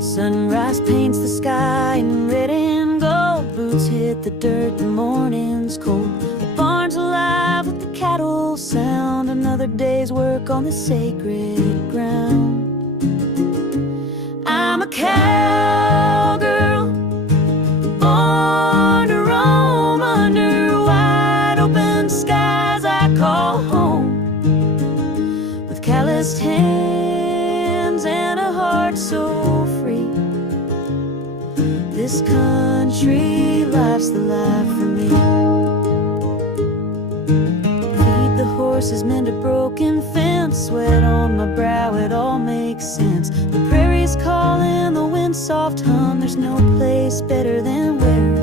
Sunrise paints the sky in red and gold. Boots hit the dirt, the morning's cold. The barn's alive with the cattle sound. Another day's work on the sacred ground. I'm a cowgirl, born to roam under wide open skies I call home. With calloused hands and a heart so free, this country life's the life for me. Feed the horses, mend a broken fence, sweat on my brow, it all makes sense. The prairie's calling, the wind's soft hum, there's no place better than where